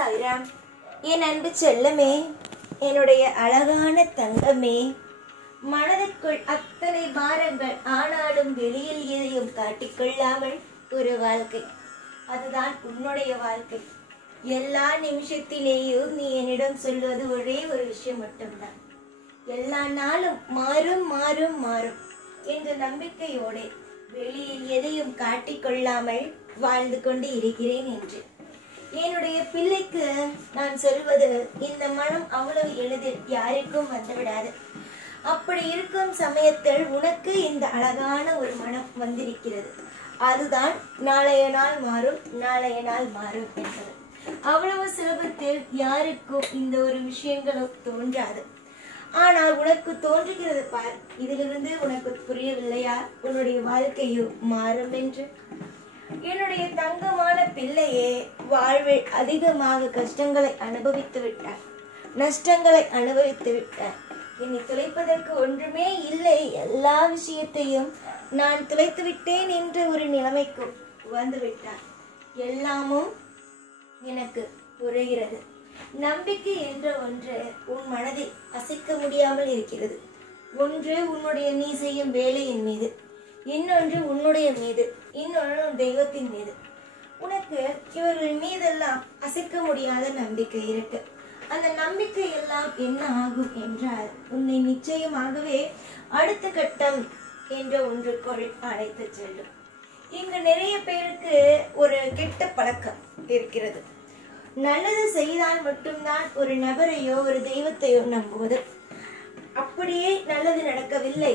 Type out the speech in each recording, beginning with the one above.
சாய்ராம். என் அன்பு செல்லமே, என்னுடைய அழகான தங்கமே, மனதுக்குள் அத்தனை பாரங்கள் ஆனாலும் வெளியில் எதையும் காட்டிக்கொள்ளாமல் ஒரு வாழ்க்கை, அதுதான் உன்னுடைய வாழ்க்கை. எல்லா நிமிஷத்திலேயும் நீ என்னிடம் சொல்வது ஒரே ஒரு விஷயம் மட்டும்தான், எல்லா நாளும் மாறும் மாறும் மாறும் என்ற நம்பிக்கையோடு வெளியில் எதையும் காட்டிக்கொள்ளாமல் வாழ்ந்து கொண்டு இருக்கிறேன் என்று. என்னுடைய பிள்ளைக்கு நான் சொல்வது, இந்த மனம் அவ்வளவு எளிதில் யாருக்கும் வந்துவிடாது. அப்படி இருக்கும் சமயத்தில் உனக்கு இந்த அழகான ஒரு மனம் வந்திருக்கிறது. அதுதான் நாளைய நாள் மாறும், நாளைய நாள் மாறும் என்பது. அவ்வளவு சுலபத்தில் யாருக்கும் இந்த ஒரு விஷயங்களும் தோன்றாது. ஆனால் உனக்கு தோன்றுகிறது பார், இதிலிருந்து உனக்கு புரியவில்லையா உன்னுடைய வாழ்க்கையும் மாறும் என்று? என்னுடைய தங்கமான பிள்ளையே, வாழ்வில் அதிகமாக கஷ்டங்களை அனுபவித்து விட்டார், நஷ்டங்களை அனுபவித்து விட்டார். என்னை துளைப்பதற்கு ஒன்றுமே இல்லை, எல்லா விஷயத்தையும் நான் துளைத்து விட்டேன் என்ற ஒரு நிலைமைக்கு வந்து விட்டார். எல்லாமும் எனக்கு புரிகிறது. நம்பிக்கை என்ற ஒன்று உன் மனதை அசைக்க முடியாமல் இருக்கிறது. ஒன்று உன்னுடைய நீ செய்யும் வேலையின் மீது, இன்னொன்று உன்னுடைய மீது, இன்னொன்று தெய்வத்தின் மீது. உனக்கு இவர்கள் மீதெல்லாம் அசைக்க முடியாத நம்பிக்கை இருக்கு. அந்த நம்பிக்கை எல்லாம் என்ன ஆகும் என்றால், உன்னை நிச்சயமாகவே அடுத்த கட்டம் என்ற ஒன்றுக்குள் அழைத்து செல்லும். இங்கு நிறைய பேருக்கு ஒரு கெட்ட பழக்கம் இருக்கிறது. நல்லது செய்தால் மட்டும்தான் ஒரு நபரையோ ஒரு தெய்வத்தையோ நம்புவது. அப்படியே நல்லது நடக்கவில்லை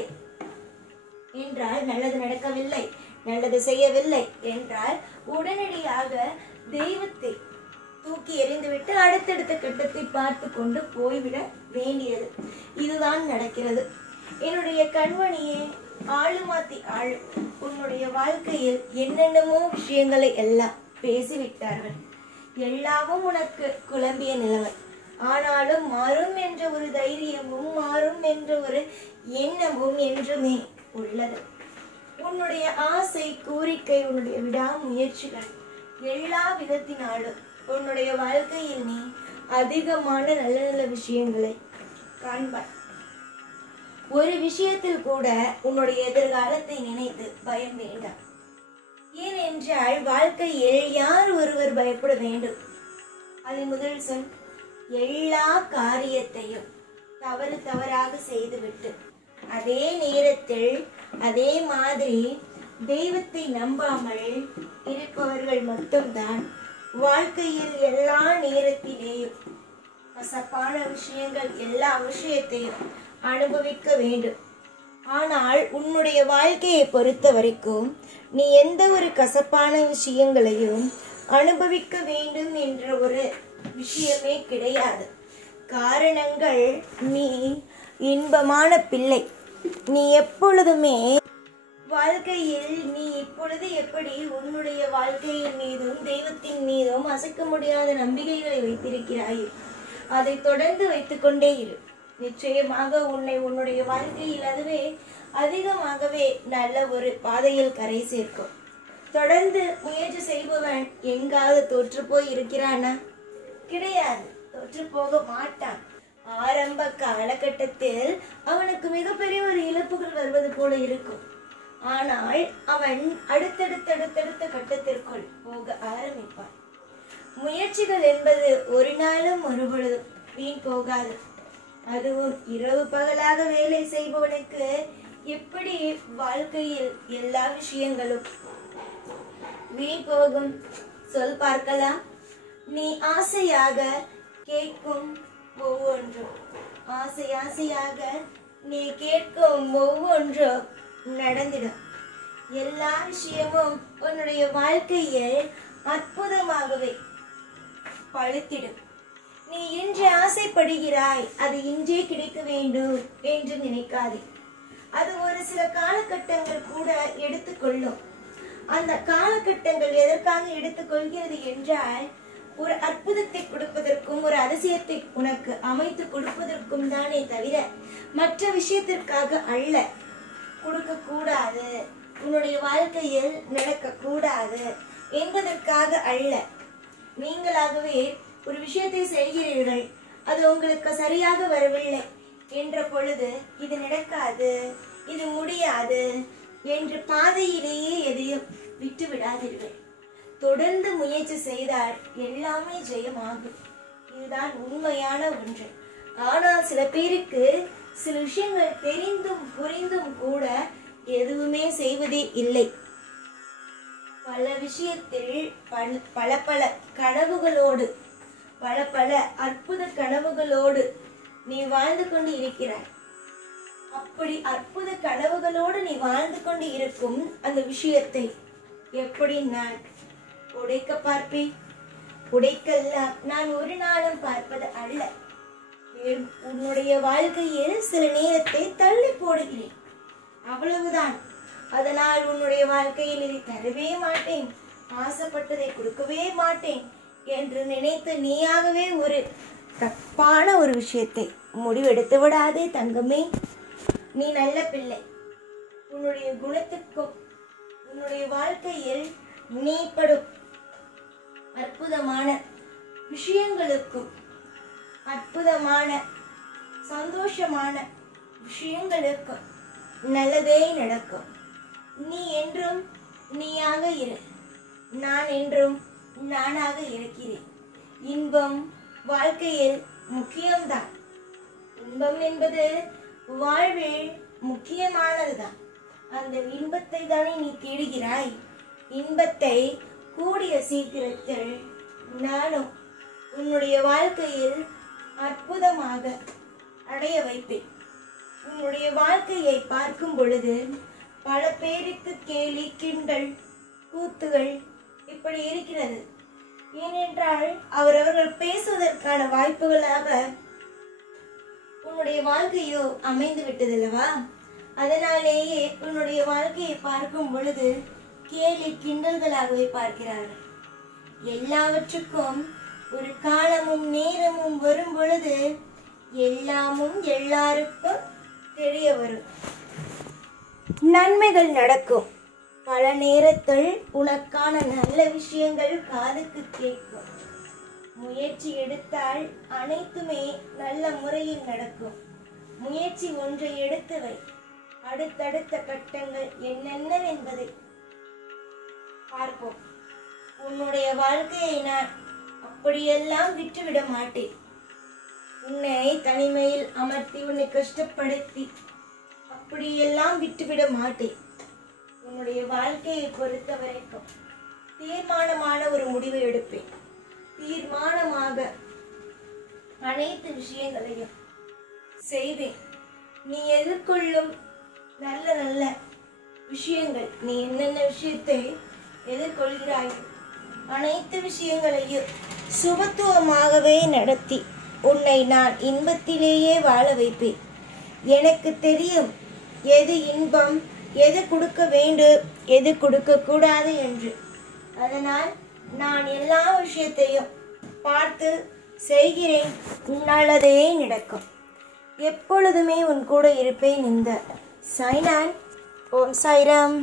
என்றால், நல்லது நடக்கவில்லை, நல்லது செய்யவில்லை என்றால் உடனடியாக தெய்வத்தை தூக்கி எறிந்துவிட்டு அடுத்தடுத்த கட்டத்தை பார்த்து கொண்டு போய்விட வேண்டியது. இதுதான் நடக்கிறது. என்னுடைய கண்மணியே, ஆளுமாத்தி ஆளு, உன்னுடைய வாழ்க்கையில் என்னென்னமோ விஷயங்களை எல்லாம் பேசிவிட்டார்கள். எல்லாமும் உனக்கு குழம்பிய நிலைமை. ஆனாலும் மாறும் என்ற ஒரு தைரியமும், மாறும் என்ற ஒரு எண்ணமும் என்றுமே உள்ளது. உன்னுடைய ஆசை, கோரிக்கை, உன்னுடைய விடாமுயற்சிகள் எல்லா விதத்தினாலும் உன்னுடைய வாழ்க்கையில் நீ அதிகமான நல்ல நல்ல விஷயங்களை காண்பாய். ஒரு விஷயத்தில் கூட உன்னுடைய எதிர்காலத்தை நினைத்து பயம் வேண்டாம். ஏனென்றால் வாழ்க்கையில் யார் ஒருவர் பயப்பட வேண்டும்? அதை முதல் சொல். எல்லா காரியத்தையும் தவறு தவறாக செய்துவிட்டு அதே நேரத்தில் அதே மாதிரி தெய்வத்தை நம்பாமல் இருப்பவர்கள் மட்டும்தான் வாழ்க்கையில் எல்லா நேரத்திலேயும் கசப்பான விஷயங்கள் எல்லா விஷயத்தையும் அனுபவிக்க வேண்டும். ஆனால் உன்னுடைய வாழ்க்கையை பொறுத்த வரைக்கும் நீ எந்த ஒரு கசப்பான விஷயங்களையும் அனுபவிக்க வேண்டும் என்ற ஒரு விஷயமே கிடையாது. காரணங்கள், நீ இன்பமான பிள்ளை. நீ எப்பொழுதுமே வாழ்க்கையில் நீ இப்பொழுது எப்படி உன்னுடைய வாழ்க்கையின் மீதும் தெய்வத்தின் மீதும் அசைக்க முடியாத நம்பிக்கைகளை வைத்திருக்கிறாய், அதை தொடர்ந்து வைத்துக்கொண்டே இரு. நிச்சயமாக உன்னை உன்னுடைய வாழ்க்கையில் அதுவே அதிகமாகவே நல்ல ஒரு பாதையில் கரை சேர்க்கும். தொடர்ந்து முயற்சி செய்பவன் எங்காவது தோற்று போய் இருக்கிறானா? கிடையாது, தோற்று போக மாட்டான். ஆரம்ப காலகட்டத்தில் அவனுக்கு மிகப்பெரிய ஒரு இழப்புகள் வருவது போல இருக்கும். ஆனால் அவன் அடுத்தடுத்த கட்டத்திற்குள் போக ஆரம்பிப்பான். முயற்சிகள் என்பது ஒரு நாளும் ஒரு பொழுதும் வீண் போகாது. அதுவும் இரவு பகலாக வேலை செய்பவனுக்கு எப்படி வாழ்க்கையில் எல்லா விஷயங்களும் வீண் போகும்? சொல் பார்க்கலாம். நீ ஆசையாக கேட்கும் ஒவ்வொன்றும், ஆசையாக நீ கேட்கும் ஒவ்வொன்றும் நடந்திடும். எல்லா விஷயமும் உன்னுடைய வாழ்க்கையில் அற்புதமாகவே பழுத்திடும். நீ இன்று ஆசைப்படுகிறாய், அது இன்றே கிடைக்க வேண்டும் என்று நினைக்காதே. அது ஒரு சில காலகட்டங்கள் கூட எடுத்துக்கொள்ளும். அந்த காலகட்டங்கள் எதற்காக எடுத்துக்கொள்கிறது என்றால், ஒரு அற்புதத்தை கொடுப்பதற்கும் ஒரு அதிசயத்தை உனக்கு அமைத்து கொடுப்பதற்கும் தானே தவிர மற்ற விஷயத்திற்காக அல்ல. கொடுக்க கூடாது, உன்னுடைய வாழ்க்கையில் நடக்க கூடாது என்பதற்காக அல்ல. நீங்களாகவே ஒரு விஷயத்தை செய்கிறீர்கள், அது உங்களுக்கு சரியாக வரவில்லை என்ற பொழுது இது நடக்காது, இது முடியாது என்று பாதையிலேயே எதையும் விட்டு விடாதீர்கள். தொடர்ந்து முயற்சி செய்தால் எல்லாமே ஜெயமாகும். இதுதான் உண்மையான ஒன்று. ஆனால் சில பேருக்கு சில விஷயங்கள் தெரிந்தும் புரிந்தும் கூட எதுவுமே செய்வதே இல்லை. பல விஷயத்தில் பல பல கனவுகளோடு, பல பல அற்புத கனவுகளோடு நீ வாழ்ந்து கொண்டு இருக்கிறாய். அப்படி அற்புத கனவுகளோடு நீ வாழ்ந்து கொண்டு இருக்கும் அந்த விஷயத்தை எப்படி நான் உடைக்க பார்ப்பேன்? உடைக்கலாம் நான் ஒரு நாளும் பார்ப்பது அல்ல. உன்னுடைய வாழ்க்கையில் சில நேரத்தை தள்ளி போடுகிறேன், அவ்வளவுதான். அதனால் உன்னுடைய வாழ்க்கையில் இதை தரவே மாட்டேன், ஆசைப்பட்டதை கொடுக்கவே மாட்டேன் என்று நினைத்து நீயாகவே ஒரு தப்பான ஒரு விஷயத்தை முடிவெடுத்து விடாதே தங்கமே. நீ நல்ல பிள்ளை. உன்னுடைய குணத்துக்கும் உன்னுடைய வாழ்க்கையில் நீ படும் அற்புதமான விஷயங்களுக்கும் அற்புதமான சந்தோஷமான விஷயங்களுக்கும் நல்லதே நடக்கும். நீ என்றும் நீயாக இரு, நான் என்றும் நானாக இருக்கிறேன். இன்பம் வாழ்க்கையில் முக்கியம்தான். இன்பம் என்பது வாழ்வில் முக்கியமானதுதான். அந்த இன்பத்தை தானே நீ தேடுகிறாய். இன்பத்தை கூடிய சீக்கிரத்தில் நானும் உன்னுடைய வாழ்க்கையில் அற்புதமாக அடைய வைப்பேன். உன்னுடைய வாழ்க்கையை பார்க்கும் பொழுது பல பேருக்கு கேலி, கிண்டல், கூத்துகள் இப்படி இருக்கிறது. ஏனென்றால் அவரவர்கள் பேசுவதற்கான வாய்ப்புகளாக உன்னுடைய வாழ்க்கையோ அமைந்து விட்டதல்லவா? அதனாலேயே உன்னுடைய வாழ்க்கையை பார்க்கும் பொழுது கேலி கிண்டல்களாகவே பார்க்கிறார்கள். எல்லாவற்றுக்கும் ஒரு காலமும் நேரமும் வரும் பொழுது எல்லாமும் எல்லாருக்கும் தெரிய வரும். நன்மைகள் நடக்கும். பல நேரத்தில் உனக்கான நல்ல விஷயங்கள் காதுக்கு கேட்கும். முயற்சி எடுத்தால் அனைத்துமே நல்ல முறையில் நடக்கும். முயற்சி ஒன்றை எடுத்து வை. அடுத்தடுத்த கட்டங்கள் என்னென்னவென்பதை பார்ப்போம். உன்னுடைய வாழ்க்கையை நான் அப்படியெல்லாம் விட்டுவிட மாட்டேன். உன்னை தனிமையில் அமர்த்தி உன்னை கஷ்டப்படுத்தி அப்படியெல்லாம் விட்டுவிட மாட்டேன். உன்னுடைய வாழ்க்கையை பொறுத்த வரைக்கும் தீர்மானமான ஒரு முடிவை எடுப்பேன். தீர்மானமாக அனைத்து விஷயங்களையும் செய்வேன். நீ எதிர்கொள்ளும் நல்ல நல்ல விஷயங்கள், நீ என்னென்ன விஷயத்தை எதிர்கொள்கிறாயோ அனைத்து விஷயங்களையும் சுபத்துவமாகவே நடத்தி உன்னை நான் இன்பத்திலேயே வாழ வைப்பேன். எனக்கு தெரியும் எது இன்பம், எது கொடுக்க வேண்டும், எது கொடுக்க கூடாது என்று. அதனால் நான் எல்லா விஷயத்தையும் பார்த்து செய்கிறேன். நல்லதே நடக்கும். எப்பொழுதுமே உன் கூட இருப்பேன். இந்த சாய்நான். ஓம் சாய்ராம்.